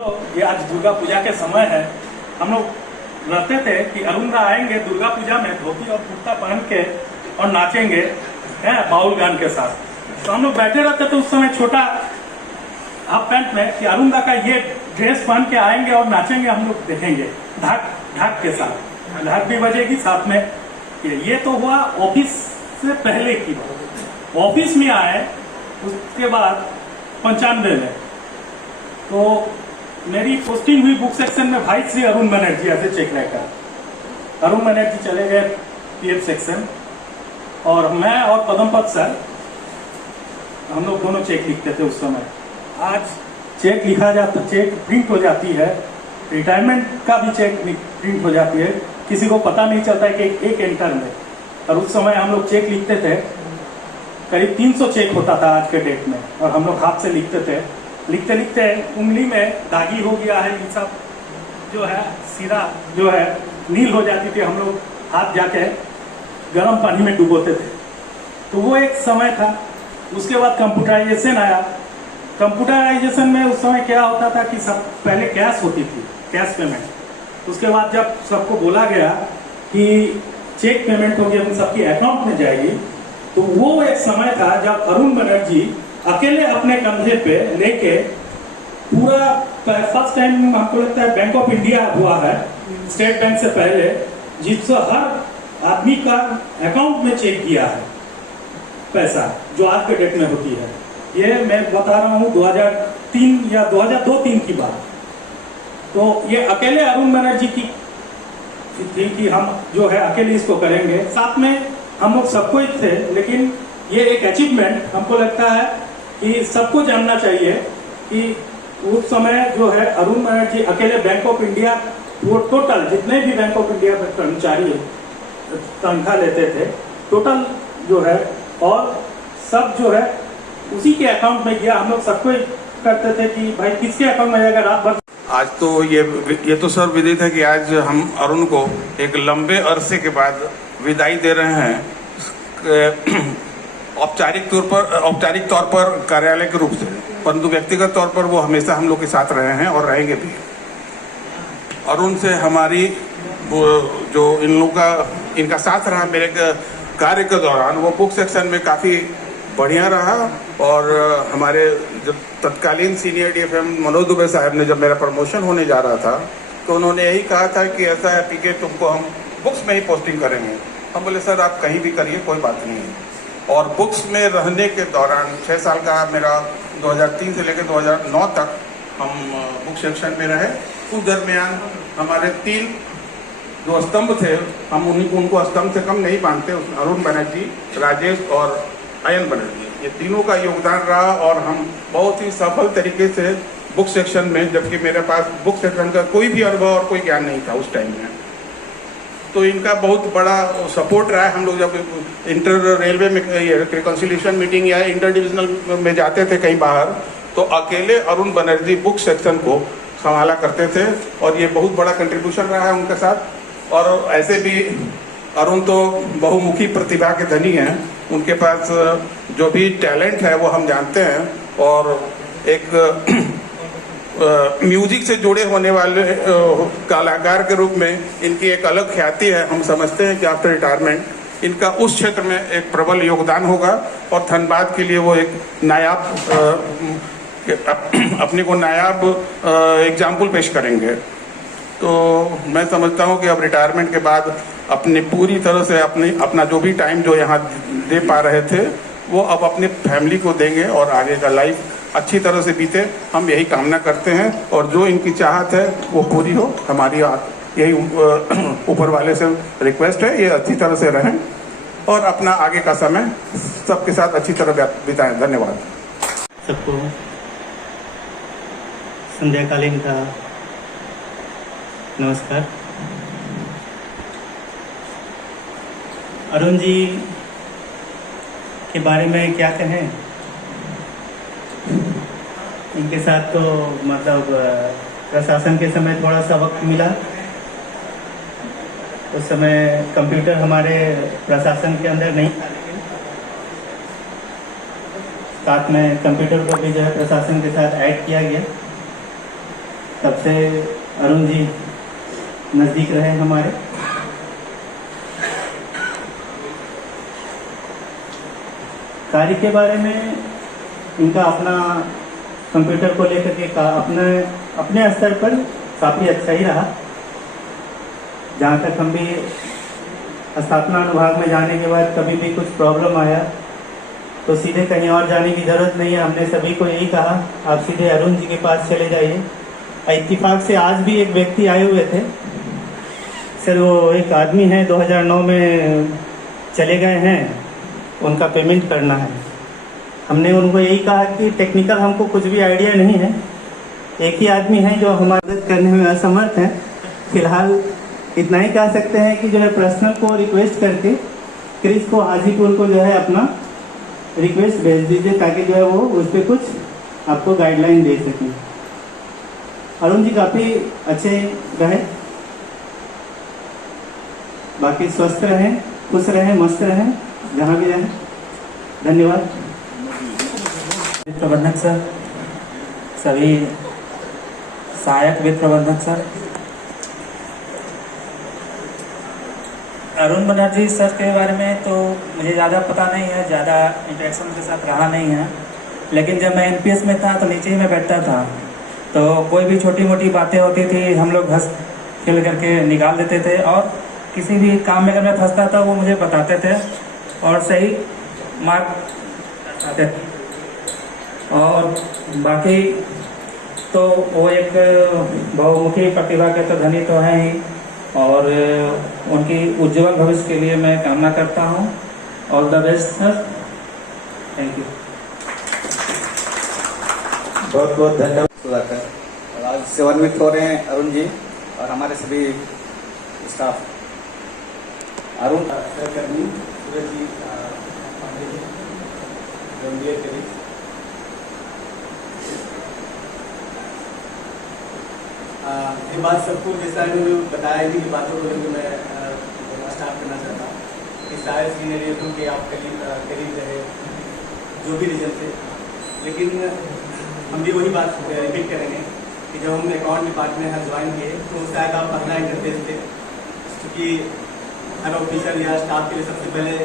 तो ये आज दुर्गा पूजा के समय है। हम लोग रहते थे कि अरुण दा आएंगे दुर्गा पूजा में धोती और कुर्ता पहन के और नाचेंगे हैं बाउल गान के साथ। तो हम लोग बैठे रहते थे उस समय छोटा हाफ पैंट में कि अरुण दा का ये ड्रेस पहन के आएंगे और नाचेंगे, हम लोग देखेंगे ढाक ढाक के साथ, ढाक भी बजेगी साथ में। ये तो हुआ ऑफिस से पहले की बात। ऑफिस में आए उसके बाद 95 में तो मेरी पोस्टिंग हुई बुक सेक्शन में भाई श्री अरुण बनर्जी ऐसे चेक लेकर। अरुण बनर्जी चले गए पीएफ सेक्शन और मैं और पदमपत सर हम लोग दोनों चेक लिखते थे उस समय। आज चेक लिखा जाता, चेक प्रिंट हो जाती है, रिटायरमेंट का भी चेक प्रिंट हो जाती है, किसी को पता नहीं चलता है कि एक एंटर में। और उस समय हम लोग चेक लिखते थे, करीब 300 चेक होता था आज के डेट में, और हम लोग हाथ से लिखते थे। लिखते लिखते उंगली में दागी हो गया है, ये सब जो है सिरा जो है नील हो जाती थी। हम लोग हाथ जाके गर्म पानी में डुबोते थे। तो वो एक समय था। उसके बाद कंप्यूटराइजेशन आया। कंप्यूटराइजेशन में उस समय क्या होता था कि सब पहले कैश होती थी, कैश पेमेंट। उसके बाद जब सबको बोला गया कि चेक पेमेंट होगी, अपनी सबकी अकाउंट में जाएगी, तो वो एक समय था जब अरुण बनर्जी अकेले अपने कंधे पे लेके पूरा फर्स्ट टाइम हमको लगता है बैंक ऑफ इंडिया हुआ है, स्टेट बैंक से पहले, जिससे हर आदमी का अकाउंट में चेक किया है पैसा, जो आज के डेट में होती है। ये मैं बता रहा हूँ 2003 या 2002-03 की बात। तो ये अकेले अरुण बनर्जी की थी कि हम जो है अकेले इसको करेंगे। साथ में हम लोग सबको ही थे, लेकिन ये एक अचीवमेंट हमको लगता है कि सबको जानना चाहिए कि उस समय जो है अरुण बनर्जी अकेले बैंक ऑफ इंडिया, वो टोटल जितने भी बैंक ऑफ इंडिया में कर्मचारी तनख्वाह लेते थे टोटल जो है, और सब जो है उसी के अकाउंट में गया। हम लोग सबको करते थे कि भाई किसके अकाउंट में जाएगा रात भर। आज तो ये तो सर विदित है कि आज हम अरुण को एक लंबे अरसे के बाद विदाई दे रहे हैं, औपचारिक तौर पर कार्यालय के रूप से, परंतु व्यक्तिगत तौर पर वो हमेशा हम लोग के साथ रहे हैं और रहेंगे भी। अरुण से हमारी जो इन लोगों का इनका साथ रहा मेरे कार्य के दौरान, वो बुक सेक्शन में काफ़ी बढ़िया रहा। और हमारे जब तत्कालीन सीनियर डीएफएम मनोज दुबे साहब ने जब मेरा प्रमोशन होने जा रहा था, तो उन्होंने यही कहा था कि ऐसा है पीके, तुमको हम बुक्स में ही पोस्टिंग करेंगे। हम बोले सर आप कहीं भी करिए, कोई बात नहीं है। और बुक्स में रहने के दौरान 6 साल का मेरा 2003 से लेकर 2009 तक हम बुक सेक्शन में रहे। उस दरमियान हमारे 3 जो स्तंभ थे, हम उनको स्तंभ से कम नहीं मानते। अरुण बनर्जी, राजेश और अयन बनर्जी, ये तीनों का योगदान रहा। और हम बहुत ही सफल तरीके से बुक सेक्शन में, जबकि मेरे पास बुक सेक्शन का कोई भी अनुभव और कोई ज्ञान नहीं था उस टाइम में, तो इनका बहुत बड़ा सपोर्ट रहा है। हम लोग जब इंटर रेलवे में रिकॉन्सिलिएशन मीटिंग या इंटर डिविजनल में जाते थे कहीं बाहर, तो अकेले अरुण बनर्जी बुक सेक्शन को संभाला करते थे, और ये बहुत बड़ा कंट्रीब्यूशन रहा है उनके साथ। और ऐसे भी अरुण तो बहुमुखी प्रतिभा के धनी हैं, उनके पास जो भी टैलेंट है वो हम जानते हैं। और एक म्यूजिक से जुड़े होने वाले कलाकार के रूप में इनकी एक अलग ख्याति है। हम समझते हैं कि आफ्टर रिटायरमेंट इनका उस क्षेत्र में एक प्रबल योगदान होगा, और धनबाद के लिए वो एक नायाब अपने को नायाब एग्जाम्पल पेश करेंगे। तो मैं समझता हूँ कि अब रिटायरमेंट के बाद अपनी पूरी तरह से अपना जो भी टाइम जो यहाँ दे पा रहे थे, वो अब अपने फैमिली को देंगे और आगे का लाइफ अच्छी तरह से बीते, हम यही कामना करते हैं। और जो इनकी चाहत है वो पूरी हो, हमारी यही ऊपर वाले से रिक्वेस्ट है, ये अच्छी तरह से रहें और अपना आगे का समय सबके साथ अच्छी तरह बिताएं। धन्यवाद सबको। संध्याकालीन का नमस्कार। अरुण जी के बारे में क्या कहें, इनके साथ तो मतलब प्रशासन के समय थोड़ा सा वक्त मिला। उस समय कंप्यूटर हमारे प्रशासन के अंदर नहीं था, लेकिन साथ में कंप्यूटर को भी जो है प्रशासन के साथ ऐड किया गया। तब से अरुण जी नज़दीक रहे हमारे। कार्य के बारे में इनका अपना कंप्यूटर को लेकर के अपने स्तर पर काफ़ी अच्छा ही रहा। जहाँ तक हम भी स्थापना अनुभाग में जाने के बाद कभी भी कुछ प्रॉब्लम आया तो सीधे कहीं और जाने की ज़रूरत नहीं है। हमने सभी को यही कहा, आप सीधे अरुण जी के पास चले जाइए। इत्तेफाक से आज भी एक व्यक्ति आए हुए थे सर, वो एक आदमी है 2009 में चले गए हैं, उनका पेमेंट करना है। हमने उनको यही कहा कि टेक्निकल हमको कुछ भी आइडिया नहीं है, एक ही आदमी है जो हमारी मदद करने में असमर्थ है। फिलहाल इतना ही कह सकते हैं कि जो है पर्सनल को रिक्वेस्ट करके क्रिस को हाजीपुर को जो है अपना रिक्वेस्ट भेज दीजिए, ताकि जो है वो उस पर कुछ आपको गाइडलाइन दे सकें। अरुण जी काफ़ी अच्छे रहे, बाकी स्वस्थ रहें, खुश रहें, मस्त रहें, जहाँ भी रहें। धन्यवाद। वित्त प्रबंधक सर, सभी सहायक वित्त प्रबंधक सर, अरुण बनर्जी सर के बारे में तो मुझे ज़्यादा पता नहीं है, ज़्यादा इंटरेक्शन के साथ रहा नहीं है। लेकिन जब मैं एनपीएस में था तो नीचे ही मैं बैठता था, तो कोई भी छोटी मोटी बातें होती थी हम लोग हंस खेल करके निकाल देते थे, और किसी भी काम में अगर मैं फंसता था वो मुझे बताते थे और सही मार्क आते थे। और बाकी तो वो एक बहुमुखी प्रतिभा के तो धनी तो हैं ही, और उनकी उज्जवल भविष्य के लिए मैं कामना करता हूँ। All the best sir, thank you. बहुत बहुत धन्यवाद सुधाकर। और आज सेवान्वित हो रहे हैं अरुण जी और हमारे सभी स्टाफ। अरुण सहकर्मी सूरज जी, पांडे जी, गंभीर करीब। ये बात सबको जैसा इन्होंने बताया कि बातों को लेकर मैं स्टार्ट करना चाहता हूँ कि सारे सीनियर के आप करीब रहे जो भी रीजन थे, लेकिन हम भी वही बात रिपीट करेंगे कि जब हम अकाउंट डिपार्टमेंट यहाँ ज्वाइन किए तो शायद आप पहला इंटरफेस थे, क्योंकि हर ऑफिसर या स्टाफ के लिए सबसे पहले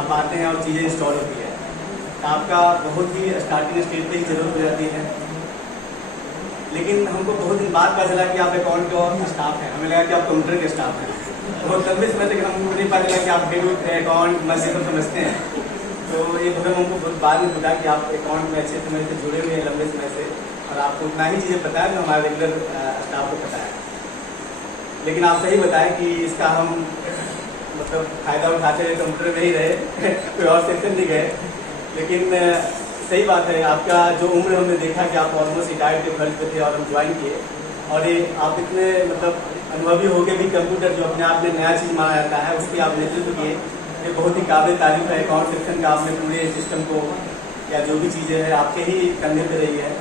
आप आते हैं और चीज़ें इंस्टॉल होती है। आपका बहुत ही स्टार्टिंग स्टेज पे ही जरूरत हो जाती है, लेकिन हमको बहुत दिन बाद पता चला कि आप अकाउंट के और स्टाफ हैं। हमें लगा कि आप कंप्यूटर के स्टाफ हैं, बहुत लंबे समय तक हमको नहीं पता चला कि आप हेड अकाउंट मर्जी सब समझते हैं। तो ये भरम हमको बहुत बाद में पता कि आप अकाउंट में अच्छे समय से जुड़े हुए हैं लंबे समय से, और आपको उतना ही चीज़ें पता है जो हमारे रेगुलर स्टाफ को पता है। लेकिन आप सही बताएं कि इसका हम मतलब फ़ायदा उठाते हुए कंप्यूटर में ही रहे कोई और सेक्शन नहीं गए। लेकिन सही बात है, आपका जो उम्र हमने देखा कि आप ऑलमोस्ट रिटायर्ड के फर्ज पे थे और हम ज्वाइन किए, और ये आप इतने मतलब अनुभवी हो गए भी कंप्यूटर जो अपने आप में नया चीज़ माना जाता है उसकी आप नेतृत्व किए, ये बहुत ही काबिल तारीफ है। अकाउंट सेक्शन का आपने पूरे सिस्टम को या जो भी चीज़ें हैं आपके ही कंधे पे रही है,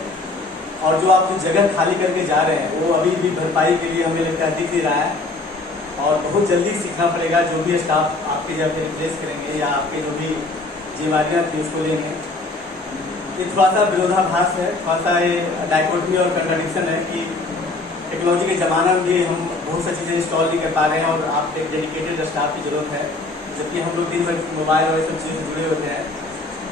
और जो आप जगह खाली करके जा रहे हैं वो अभी भी भरपाई के लिए हमें लगता है दिख नहीं रहा है, और बहुत जल्दी सीखना पड़ेगा। जो भी स्टाफ आपके जब रिप्लेस करेंगे या आपके जो भी जिम्मेदारियाँ थी उसको लेंगे, ये थोड़ा सा विरोधाभास है, थोड़ा सा ये डायकोटमी और कंट्राडिक्शन है कि टेक्नोलॉजी के ज़माना में भी हम बहुत सी चीज़ें इंस्टॉल नहीं कर पा रहे हैं और आप एक डेडिकेटेड स्टाफ की ज़रूरत है, जबकि हम लोग दिन भर मोबाइल और सब चीज़ों से जुड़े होते हैं।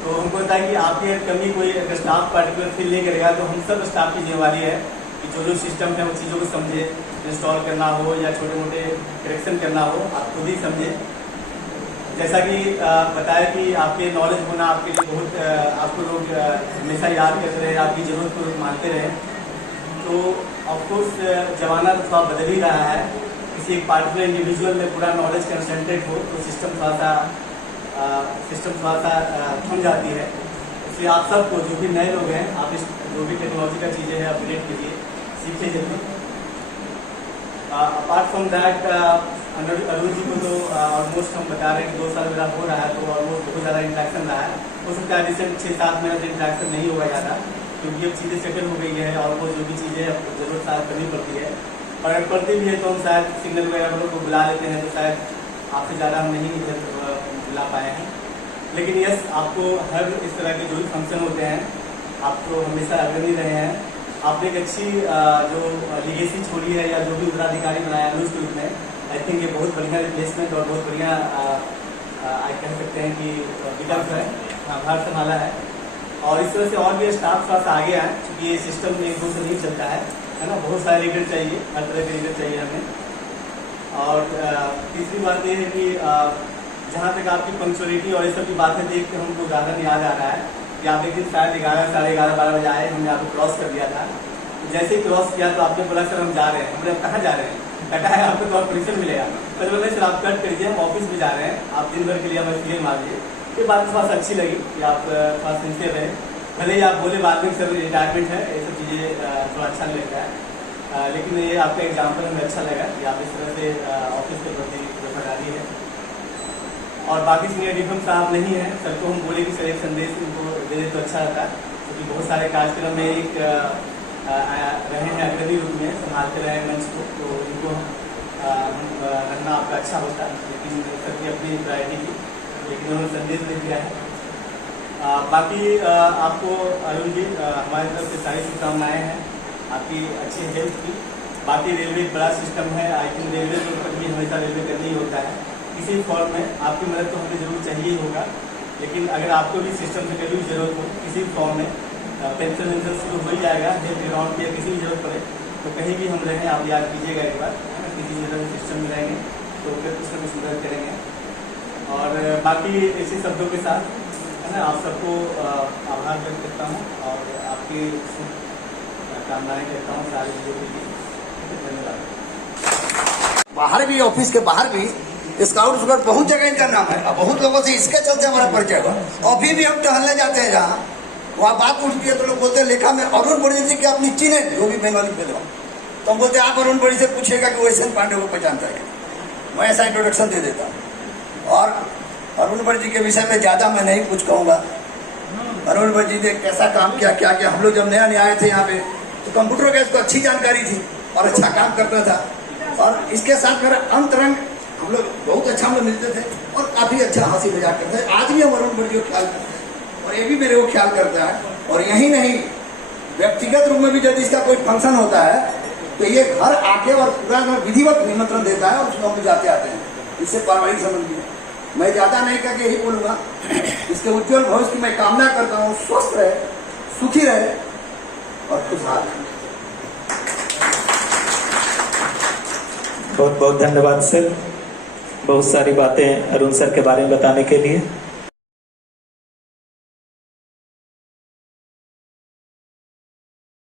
तो हमको लगता है कि आपकी कमी कोई अगर स्टाफ पर्टिकुलर फील नहीं करेगा तो हम सब स्टाफ की जिम्मेवारी है कि जो जो सिस्टम है उन चीज़ों को समझे, इंस्टॉल करना हो या छोटे मोटे करेक्शन करना हो आप खुद ही समझे। जैसा कि बताया कि आपके नॉलेज होना आपके लिए बहुत आपको लोग हमेशा याद करते रहे, आपकी ज़रूरत को मानते रहे। तो ऑफकोर्स ज़माना तो थोड़ा बदल ही रहा है, किसी एक पार्टिकुलर इंडिविजुअल में पूरा नॉलेज कंसंट्रेट हो तो सिस्टम थोड़ा सा थम जाती है। इसलिए आप सबको जो भी नए लोग हैं, आप इस जो भी टेक्नोलॉजी का चीज़ें हैं अपडेट कीजिए, सीखिए जल्दी। Apart from that Arun ji को तो ऑलमोस्ट हम बता रहे हैं कि 2 साल मेरा हो रहा है, तो ऑलमोस्ट बहुत ज़्यादा इंट्रैक्शन रहा है। हो सकता है रिसेंट 6-7 महीने से इंट्रैक्शन नहीं होगा ज़्यादा, क्योंकि अब चीज़ें सेटल हो गई है। ऑलमोस्ट जो भी चीज़ें ज़रूरत शायद करनी पड़ती है, और अगर पड़ती भी है तो हम शायद सिग्नल वगैरह लोग को बुला लेते हैं, तो शायद आपसे ज़्यादा हम नहीं बुला पाए हैं। लेकिन यस, आपको हर इस तरह के जो भी फंक्शन होते हैं आप तो हमेशा अग्रणी रहे हैं, आपने एक अच्छी जो लीगेसी छोड़ी है या जो भी उत्तराधिकारी बनाया अनुज के रूप में, आई थिंक ये बहुत बढ़िया रिप्लेसमेंट और बहुत बढ़िया कह सकते हैं कि विकल्प है, भार संभाला है। और इस तरह से और भी स्टाफ थोड़ा सा आगे आए, क्योंकि ये सिस्टम एक दो से नहीं चलता है ना, बहुत सारे लीडर चाहिए, हर तरह के लीडर चाहिए हमें। और तीसरी बात ये है कि जहाँ तक आपकी पंक्चुअलिटी और ये सब की बातें देख के हमको उदाहरण याद आ रहा है कि आप एक दिन शायद 11, साढ़े 11, 12 बजे आए, हमने आपको क्रॉस कर दिया था। जैसे ही क्रॉस किया तो आपने बोला सर हम जा रहे हैं। हमने अब कहाँ जा रहे हैं? कटा है आपको तो और परिसर मिलेगा। तो बोले सर आप कट करिए, हम ऑफिस में जा रहे हैं, आप दिन भर के लिए हमें सीएल मार लीजिए। ये बात थोड़ा सा अच्छी लगी कि आप थोड़ा सिंसियर रहे, भले ही आप बोले बाद में सर रिटायरमेंट है, ये सब चीज़ें थोड़ा अच्छा नहीं लगता है, लेकिन ये आपका एग्जाम्पल हमें अच्छा लगा कि आप इस तरह से ऑफिस के प्रति वफादारी है। और बाकी सीनियर डीएम साहब नहीं है, सर को हम बोले कि सर एक संदेश उनको दे दे तो अच्छा रहता है, क्योंकि बहुत सारे कार्यक्रम में एक रहे हैं अग्रणी रूप में, संभालते रहे मंच को, तो इनको रखना आपका अच्छा होता है, लेकिन सर की अपनी प्रायोरिटी थी, लेकिन उन्होंने संदेश दे दिया है। बाकी आपको अरुण जी हमारी तरफ से सारी शुभकामनाएँ हैं आपकी अच्छी हेल्थ की। बाकी रेलवे एक बड़ा सिस्टम है, आई थिंक रेलवे के ऊपर भी हमेशा रेलवे करना ही होता है, किसी फॉर्म में आपकी मदद तो हमें जरूर चाहिए ही होगा, लेकिन अगर आपको भी सिस्टम से कभी भी जरूरत हो किसी फॉर्म में, पेंशन वेंशन शुरू हो ही जाएगा, हेल्थ ग्राउंड की किसी भी जरूरत पड़े तो कहीं भी हम रहें, आप याद कीजिएगा एक बार, किसी जगह सिस्टम में रहेंगे तो फिर कुछ न कुछ मदद करेंगे। और बाकी इसी शब्दों के साथ है ना, आप सबको आभार व्यक्त करता हूँ और आपकी कामनाएं करता हूँ सारी चीज़ों के लिए। धन्यवाद। बाहर भी, ऑफिस के बाहर भी स्काउट स्काउट बहुत जगह इनका नाम है, और बहुत लोगों से इसके चलते हमारा परिचय हुआ। अभी भी हम टहलने जाते हैं जहाँ, वहाँ बात उठती है तो लोग बोलते हैं लेखा में अरुण बड़ी जी की अपनी चीने जो भी बंगाली फिल्म, तो हम बोलते हैं आप अरुण बड़ी से पूछिएगा कि वो एस एन पांडे को पहचानता है। मैं ऐसा इंट्रोडक्शन दे देता हूँ। और अरुण बड़ी जी के विषय में ज़्यादा मैं नहीं कुछ कहूँगा। अरुण बड़ी जी ने कैसा काम किया, क्या किया। हम लोग जब नया आए थे यहाँ पे तो कंप्यूटर का इसको अच्छी जानकारी थी और अच्छा काम करता था, और इसके साथ मेरा अंतरंग हम लोग बहुत अच्छा हम लोग मिलते थे और काफ़ी अच्छा हंसी मजाक करते थे। आज भी हम अरुण बड़ी को ख्याल करते हैं और ये भी मेरे को ख्याल करता है। और यही नहीं, व्यक्तिगत रूप में भी यदि इसका कोई फंक्शन होता है तो ये घर आके और पूरा विधिवत निमंत्रण देता है और उसमें हम जाते आते हैं। इससे पारिवारिक संबंध भी है। मैं ज़्यादा नहीं करके यही बोलूँगा, इसके उज्जवल भविष्य की मैं कामना करता हूँ, स्वस्थ रहे, सुखी रहे और खुशहाल रहे। बहुत बहुत धन्यवाद सर, बहुत सारी बातें अरुण सर के बारे में बताने के लिए।